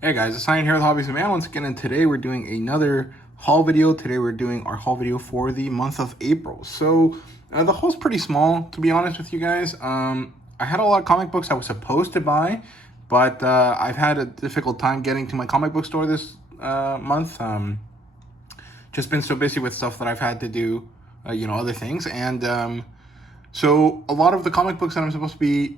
Hey guys, it's Ryan here with HobbiesofaMan once again, and today we're doing another haul video. Today we're doing our haul video for the month of April. So the haul's pretty small, to be honest with you guys. I had a lot of comic books I was supposed to buy, but I've had a difficult time getting to my comic book store this month. Just been so busy with stuff that I've had to do, other things. And so a lot of the comic books that I'm supposed to be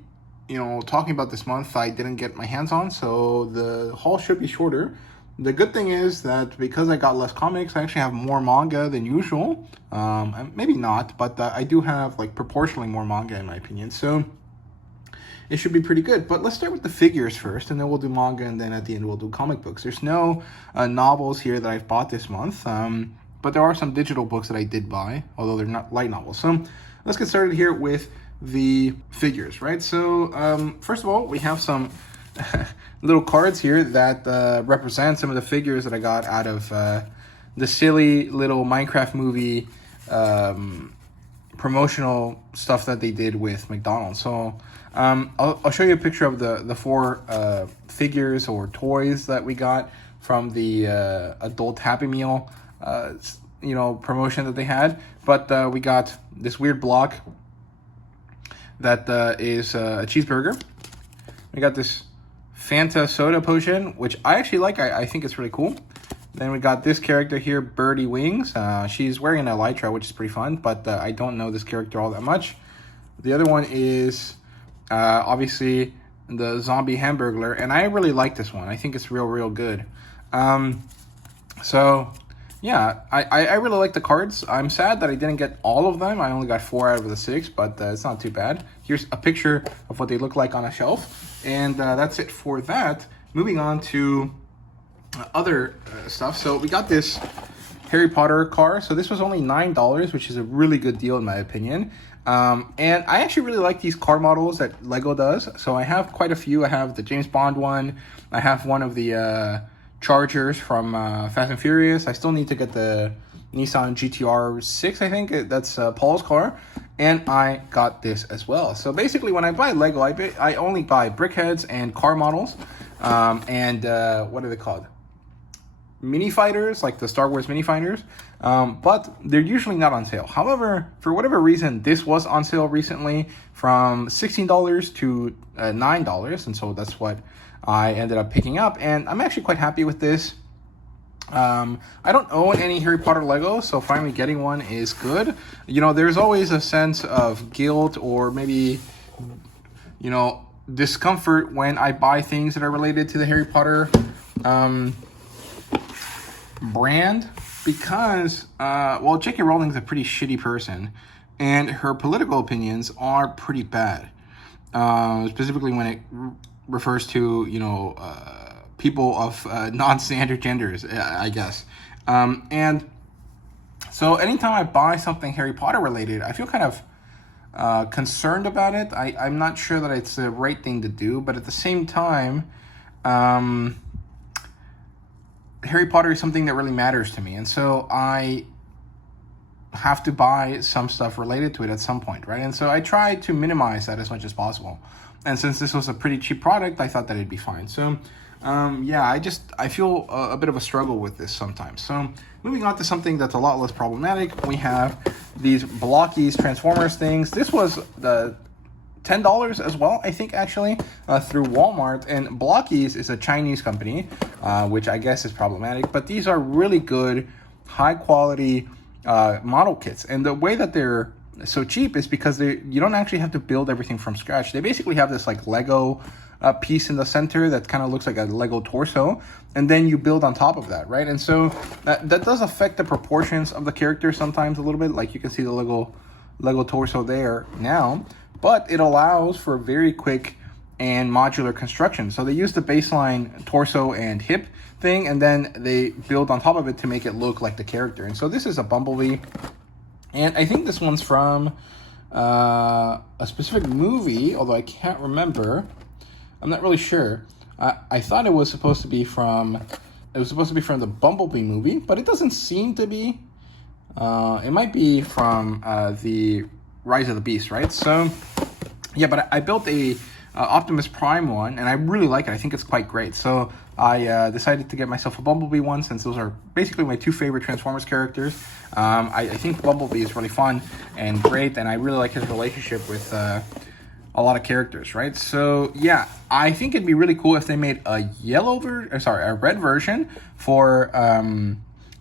talking about this month, I didn't get my hands on, so the haul should be shorter. The good thing is that because I got less comics, I actually have more manga than usual. Maybe not, but I do have like proportionally more manga in my opinion, so it should be pretty good. But let's start with the figures first, and then we'll do manga, and then at the end we'll do comic books. There's no novels here that I've bought this month, but there are some digital books that I did buy, although they're not light novels. So let's get started here with the figures, right? So first of all, we have some little cards here that represent some of the figures that I got out of the silly little Minecraft movie promotional stuff that they did with McDonald's. So I'll show you a picture of the four figures or toys that we got from the adult Happy Meal promotion that they had. But we got this weird block that is a cheeseburger. We got this Fanta soda potion, which I actually like. I think it's really cool. Then we got this character here, Birdie Wings. She's wearing an elytra, which is pretty fun, but I don't know this character all that much. The other one is obviously the zombie hamburglar, and I really like this one. I think it's real good. So yeah, I really like the cards. I'm sad that I didn't get all of them. I only got 4 out of the 6, but it's not too bad. Here's a picture of what they look like on a shelf. And that's it for that. Moving on to other stuff. So we got this Harry Potter car. So this was only $9, which is a really good deal in my opinion. And I actually really like these car models that Lego does. So I have quite a few. I have the James Bond one. I have one of the Chargers from Fast and Furious. I still need to get the Nissan GTR 6, I think. That's Paul's car. And I got this as well. So basically, when I buy Lego, I only buy brickheads and car models. And what are they called? Mini fighters, like the Star Wars mini fighters. But they're usually not on sale. However, for whatever reason, this was on sale recently from $16 to $9. And so that's what I ended up picking up, and I'm actually quite happy with this. I don't own any Harry Potter Legos, so finally getting one is good. There's always a sense of guilt or maybe, discomfort when I buy things that are related to the Harry Potter brand, because, J.K. Rowling is a pretty shitty person, and her political opinions are pretty bad, specifically when it refers to people of non-standard genders, I guess. And so anytime I buy something Harry Potter related, I feel kind of concerned about it. I'm not sure that it's the right thing to do, but at the same time, Harry Potter is something that really matters to me, and so I have to buy some stuff related to it at some point, right? And so I try to minimize that as much as possible. And since this was a pretty cheap product, I thought that it'd be fine. So, I feel a bit of a struggle with this sometimes. So, moving on to something that's a lot less problematic, we have these Blockies Transformers things. This was the $10 as well, I think, actually, through Walmart. And Blockies is a Chinese company, which I guess is problematic. But these are really good, high-quality model kits. And the way that they're so cheap is because you don't actually have to build everything from scratch. They basically have this like Lego piece in the center that kind of looks like a Lego torso, and then you build on top of that, right? And so that does affect the proportions of the character sometimes a little bit. Like you can see the Lego torso there now, but it allows for very quick and modular construction. So they use the baseline torso and hip thing, and then they build on top of it to make it look like the character. And so this is a Bumblebee. And I think this one's from a specific movie, although I can't remember. I'm not really sure. I thought it was supposed to be from the Bumblebee movie, but it doesn't seem to be. It might be from the Rise of the Beast, right? So, yeah, but I built a Optimus Prime one, and I really like it. I think it's quite great. So I decided to get myself a Bumblebee one, since those are basically my two favorite Transformers characters. I think Bumblebee is really fun and great, and I really like his relationship with a lot of characters, right? So yeah, I think it'd be really cool if they made a a red version for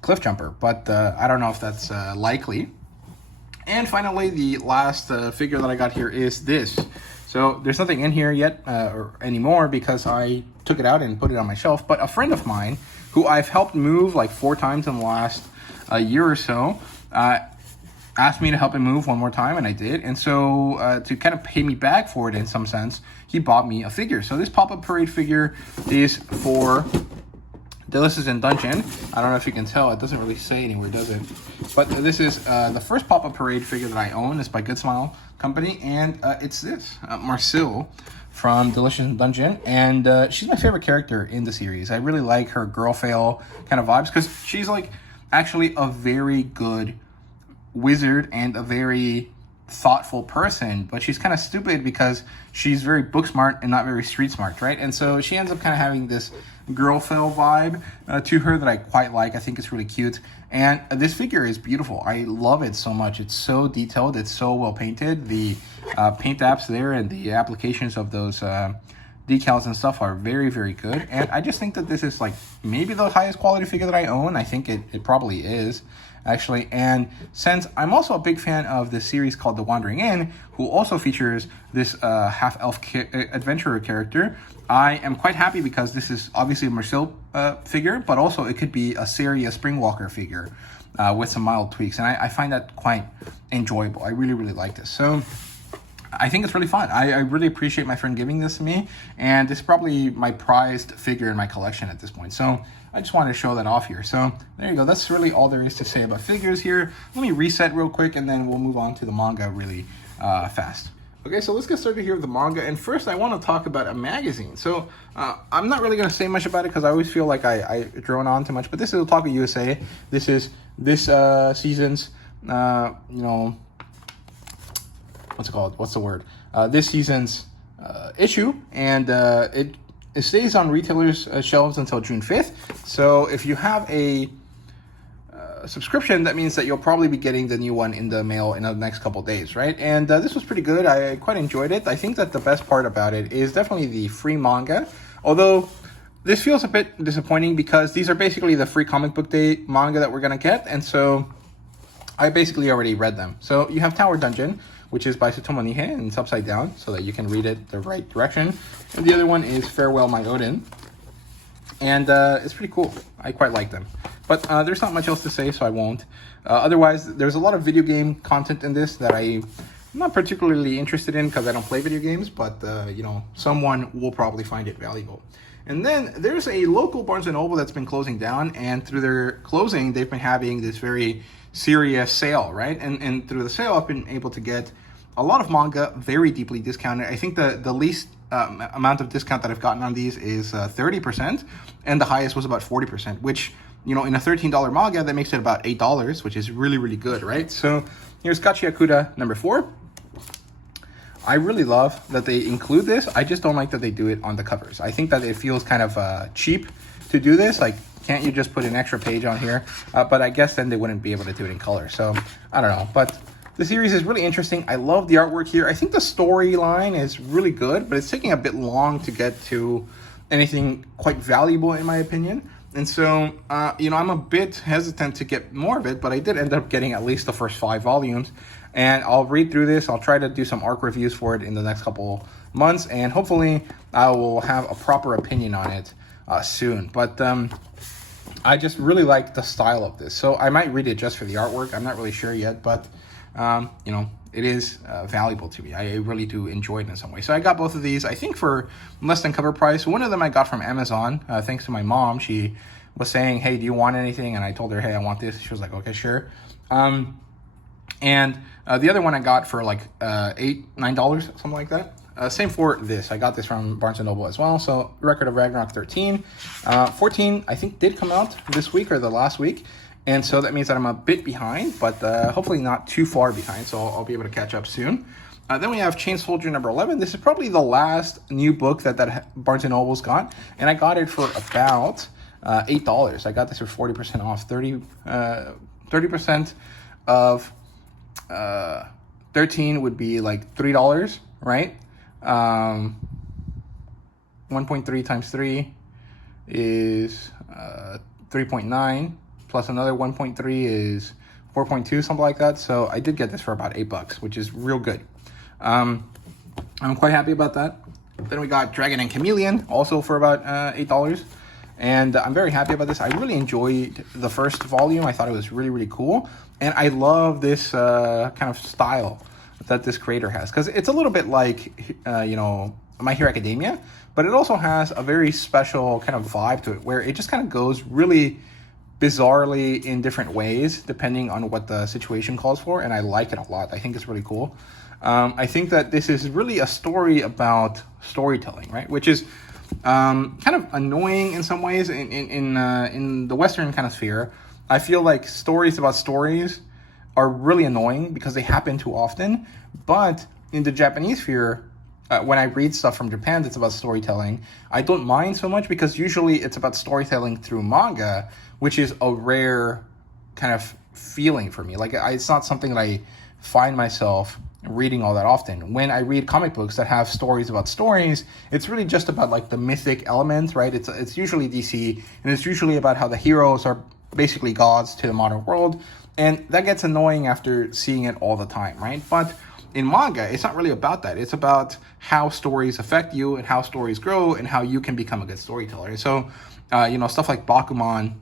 Cliff Jumper, but I don't know if that's likely. And finally, the last figure that I got here is this. So there's nothing in here yet or anymore, because I took it out and put it on my shelf. But a friend of mine, who I've helped move like 4 times in the last year or so, asked me to help him move one more time, and I did. And so to kind of pay me back for it in some sense, he bought me a figure. So this Pop-Up Parade figure is for Delicious in Dungeon. I don't know if you can tell, it doesn't really say anywhere, does it? But this is the first Pop-Up Parade figure that I own. It's by Good Smile Company, and it's this, Marcel from Delicious in Dungeon. And she's my favorite character in the series. I really like her girl fail kind of vibes, because she's like actually a very good wizard and a very thoughtful person, but she's kind of stupid because she's very book smart and not very street smart, right? And so she ends up kind of having this girl fail vibe to her that I quite like. I think it's really cute, and this figure is beautiful. I love it so much. It's so detailed, it's so well painted. The paint apps there and the applications of those decals and stuff are very, very good, and I just think that this is like maybe the highest quality figure that I own. I think it probably is, actually. And since I'm also a big fan of this series called The Wandering Inn, who also features this half-elf adventurer character, I am quite happy, because this is obviously a Marcel figure, but also it could be a Sari, a Springwalker figure with some mild tweaks, and I find that quite enjoyable. I really, really like this. So I think it's really fun. I really appreciate my friend giving this to me, and this is probably my prized figure in my collection at this point. So I just wanted to show that off here. So there you go. That's really all there is to say about figures here. Let me reset real quick, and then we'll move on to the manga really fast. Okay, so let's get started here with the manga. And first, I want to talk about a magazine. So I'm not really going to say much about it, because I always feel like I drone on too much. But this is Otaku USA. This is this season's, what's it called? What's the word? This season's issue, and it stays on retailers' shelves until June 5th. So if you have a subscription, that means that you'll probably be getting the new one in the mail in the next couple days, right? And this was pretty good. I quite enjoyed it. I think that the best part about it is definitely the free manga, although this feels a bit disappointing, because these are basically the free comic book day manga that we're going to get, and so I basically already read them. So you have Tower Dungeon, which is by Tsutomu Nihei, and it's upside down so that you can read it the right direction. And the other one is Farewell My Odin, and it's pretty cool. I quite like them. But there's not much else to say, so I won't. Otherwise, there's a lot of video game content in this that I'm not particularly interested in, because I don't play video games, but someone will probably find it valuable. And then there's a local Barnes & Noble that's been closing down, and through their closing, they've been having this very serious sale, right? And through the sale, I've been able to get a lot of manga very deeply discounted. I think the least amount of discount that I've gotten on these is 30%, and the highest was about 40%, which, in a $13 manga, that makes it about $8, which is really, really good, right? So here's Kachi Akuda number 4. I really love that they include this. I just don't like that they do it on the covers. I think that it feels kind of cheap to do this. Like, can't you just put an extra page on here? But I guess then they wouldn't be able to do it in color. So I don't know. But the series is really interesting. I love the artwork here. I think the storyline is really good, but it's taking a bit long to get to anything quite valuable, in my opinion. And so, I'm a bit hesitant to get more of it, but I did end up getting at least the first 5 volumes. And I'll read through this. I'll try to do some ARC reviews for it in the next couple months, and hopefully I will have a proper opinion on it soon. But I just really like the style of this, so I might read it just for the artwork. I'm not really sure yet, but it is valuable to me. I really do enjoy it in some way. So I got both of these, I think, for less than cover price. One of them I got from Amazon, thanks to my mom. She was saying, hey, do you want anything? And I told her, hey, I want this. She was like, okay, sure. And the other one I got for like $8, $9, something like that. Same for this. I got this from Barnes & Noble as well. So Record of Ragnarok 13. 14, I think, did come out this week or the last week. And so that means that I'm a bit behind, but hopefully not too far behind. So I'll be able to catch up soon. Then we have Chain Soldier number 11. This is probably the last new book that Barnes & Noble's got. And I got it for about $8. I got this for 40% off. 30% of 13 would be like $3, right? 1.3 times 3 is 3.9, plus another 1.3 is 4.2, something like that. So I did get this for about $8, which is real good. I'm quite happy about that. Then we got Dragon and Chameleon, also for about $8. And I'm very happy about this. I really enjoyed the first volume. I thought it was really, really cool. And I love this kind of style that this creator has, because it's a little bit like, you know, My Hero Academia, but it also has a very special kind of vibe to it, where it just kind of goes really bizarrely in different ways, depending on what the situation calls for. And I like it a lot. I think it's really cool. I think that this is really a story about storytelling, right? Which is kind of annoying in some ways in the Western kind of sphere. I feel like stories about stories are really annoying because they happen too often. But in the Japanese sphere, when I read stuff from Japan that's about storytelling, I don't mind so much, because usually it's about storytelling through manga, which is a rare kind of feeling for me. Like, it's not something that I find myself reading all that often. When I read comic books that have stories about stories, it's really just about like the mythic element, right? It's usually DC, and it's usually about how the heroes are basically gods to the modern world, and that gets annoying after seeing it all the time, right? But in manga, it's not really about that. It's about how stories affect you and how stories grow and how you can become a good storyteller. So, you know, stuff like Bakuman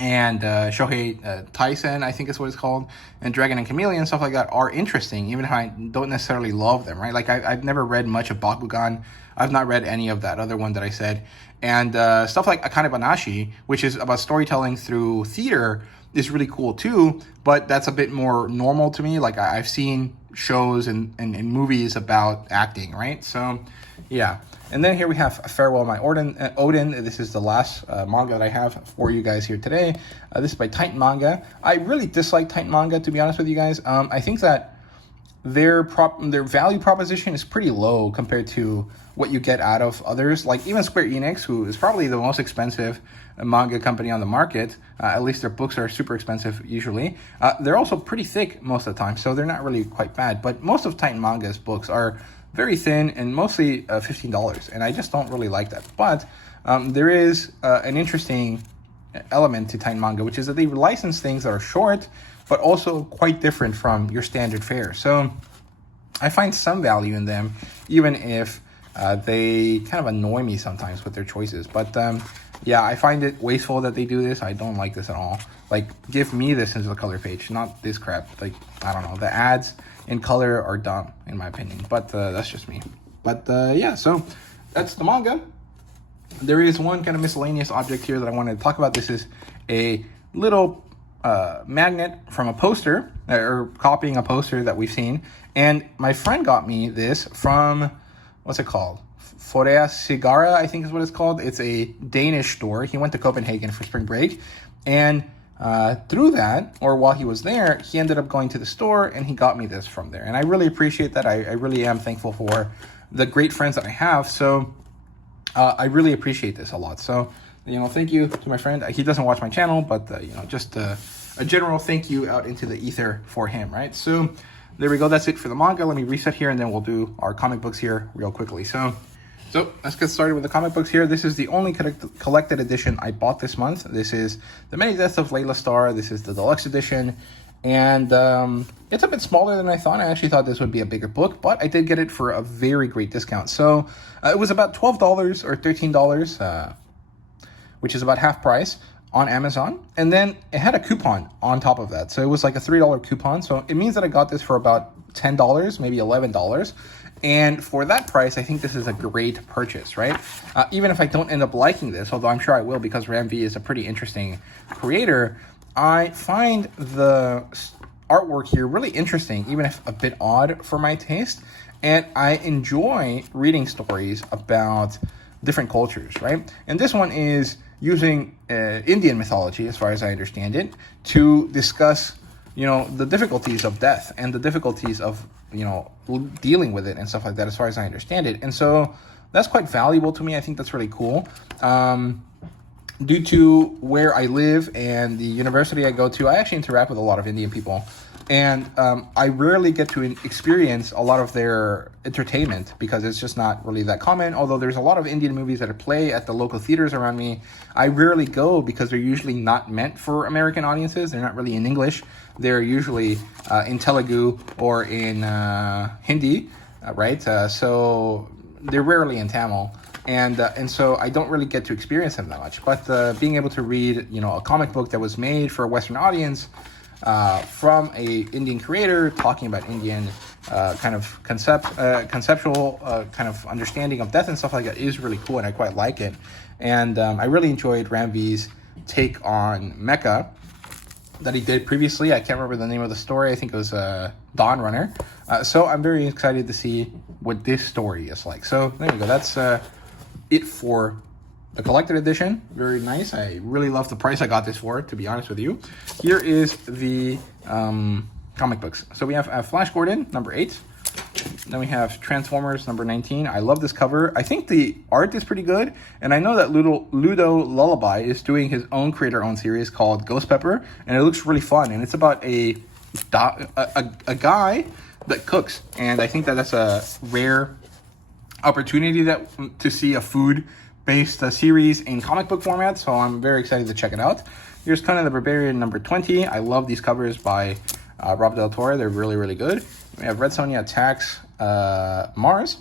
and Shohei Taisen, I think is what it's called, and Dragon and Chameleon, stuff like that are interesting, even if I don't necessarily love them, right? Like, I've never read much of Bakugan. I've not read any of that other one that I said. And stuff like Akane Banashi, which is about storytelling through theater, is really cool too, but that's a bit more normal to me. Like, I've seen shows and movies about acting, right? So, yeah. And then here we have Farewell My Odin. This is the last manga that I have for you guys here today. This is by Titan Manga. I really dislike Titan Manga, to be honest with you guys. I think that their value proposition is pretty low compared to what you get out of others. Like, even Square Enix, who is probably the most expensive manga company on the market, at least their books are super expensive usually. They're also pretty thick most of the time, so they're not really quite bad. But most of Titan Manga's books are very thin and mostly $15, and I just don't really like that. But there is an interesting element to Titan Manga, which is that they license things that are short, but also quite different from your standard fare. So I find some value in them, even if they kind of annoy me sometimes with their choices. But yeah, I find it wasteful that they do this. I don't like this at all. Like, give me this into the color page, not this crap. Like, I don't know. The ads in color are dumb, in my opinion. But that's just me. But yeah, so that's the manga. There is one kind of miscellaneous object here that I wanted to talk about. This is a little magnet from a poster, or copying a poster that we've seen. And my friend got me this from, what's it called? Forea Sigara, I think is what it's called. It's a Danish store. He went to Copenhagen for spring break, and through that, or while he was there, he ended up going to the store and he got me this from there. And I really appreciate that. I really am thankful for the great friends that I have. So I really appreciate this a lot. So, you know, thank you to my friend. He doesn't watch my channel, but, you know, just a general thank you out into the ether for him, right? So there we go. That's it for the manga. Let me reset here, and then we'll do our comic books here real quickly. So let's get started with the comic books here. This is the only collected edition I bought this month. This is The Many Deaths of Layla Starr. This is the deluxe edition. And it's a bit smaller than I thought. I actually thought this would be a bigger book, but I did get it for a very great discount. So it was about $12 or $13, which is about half price on Amazon. And then it had a coupon on top of that. So it was like a $3 coupon. So it means that I got this for about $10, maybe $11. And for that price, I think this is a great purchase, right? Even if I don't end up liking this, although I'm sure I will, because Ram V is a pretty interesting creator, I find the artwork here really interesting, even if a bit odd for my taste. And I enjoy reading stories about different cultures, right? And this one is using Indian mythology, as far as I understand it, to discuss you know, the difficulties of death and the difficulties of, you know, dealing with it and stuff like that, as far as I understand it. And so that's quite valuable to me. I think that's really cool. Due to where I live and the university I go to, I actually interact with a lot of Indian people. And I rarely get to experience a lot of their entertainment because it's just not really that common. Although there's a lot of Indian movies that play at the local theaters around me, I rarely go because they're usually not meant for American audiences. They're not really in English. They're usually in Telugu or in Hindi, right? So they're rarely in Tamil. And so I don't really get to experience them that much. But being able to read, you know, a comic book that was made for a Western audience, from a Indian creator talking about Indian kind of conceptual kind of understanding of death and stuff like that is really cool, and I quite like it. And I really enjoyed Ramvee's take on mecha that he did previously. I can't remember the name of the story. I think it was Dawn Runner. So I'm very excited to see what this story is like. So there you go. That's it for the collected edition. Very nice. I really love the price I got this for, to be honest with you. Here is the comic books. So we have Flash Gordon, number 8. Then we have Transformers, number 19. I love this cover. I think the art is pretty good. And I know that Ludo Lullaby is doing his own creator-owned series called Ghost Pepper. And it looks really fun. And it's about a guy that cooks. And I think that that's a rare opportunity to see a food-based series in comic book format, so I'm very excited to check it out. Here's Conan the Barbarian, number 20. I love these covers by Rob Del Toro. They're really, really good. We have Red Sonja Attacks Mars.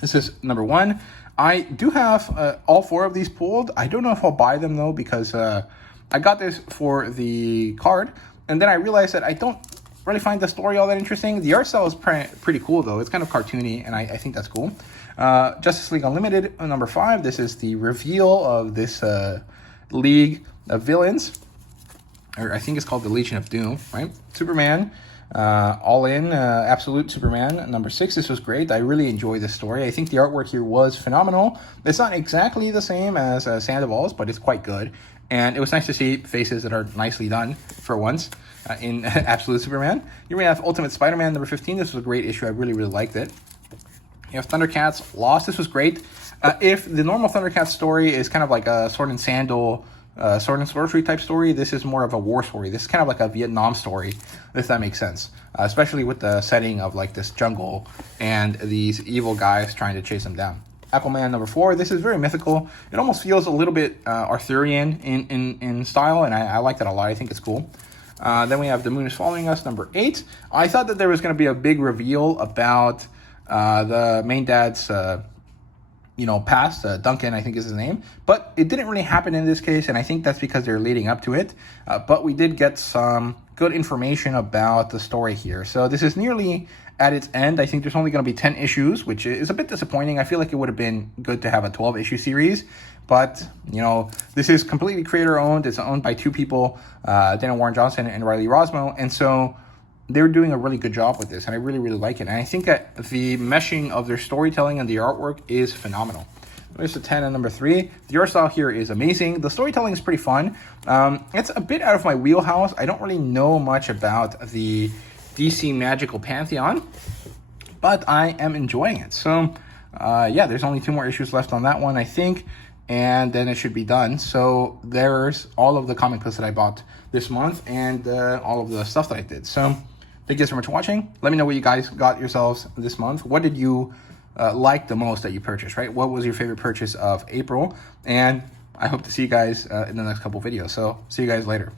This is number 1. I do have all 4 of these pulled. I don't know if I'll buy them, though, because I got this for the card, and then I realized that I don't really find the story all that interesting. The art style is pretty cool, though. It's kind of cartoony, and I think that's cool. Justice League Unlimited, number 5. This is the reveal of this League of Villains, or I think it's called the Legion of Doom, right? Superman, All In, Absolute Superman, number 6. This was great. I really enjoyed this story. I think the artwork here was phenomenal. It's not exactly the same as Sandoval's, but it's quite good. And it was nice to see faces that are nicely done for once in Absolute Superman. Here we have Ultimate Spider-Man, number 15. This was a great issue. I really, really liked it. You have Thundercats Lost. This was great. If the normal Thundercats story is kind of like a Sword and Sandal, Sword and Sorcery type story, this is more of a war story. This is kind of like a Vietnam story, if that makes sense. Especially with the setting of like this jungle and these evil guys trying to chase them down. Aquaman, number 4. This is very mythical. It almost feels a little bit Arthurian in style, and I like that a lot. I think it's cool. Then we have The Moon is Following Us, number 8. I thought that there was going to be a big reveal about the main dad's, past. Duncan, I think is his name. But it didn't really happen in this case, and I think that's because they're leading up to it. But we did get some good information about the story here. So this is nearly at its end. I think there's only going to be 10 issues, which is a bit disappointing. I feel like it would have been good to have a 12-issue series. But, this is completely creator-owned. It's owned by 2 people, Daniel Warren Johnson and Riley Rosmo. And so they're doing a really good job with this, and I really, really like it. And I think that the meshing of their storytelling and the artwork is phenomenal. There's a 10 and number 3. The art style here is amazing. The storytelling is pretty fun. It's a bit out of my wheelhouse. I don't really know much about the DC Magical Pantheon, but I am enjoying it. So, there's only 2 more issues left on that one, I think, and then it should be done. So there's all of the comic books that I bought this month and all of the stuff that I did. So thank you guys so much for watching. Let me know what you guys got yourselves this month. What did you like the most that you purchased, right? What was your favorite purchase of April? And I hope to see you guys in the next couple videos. So see you guys later.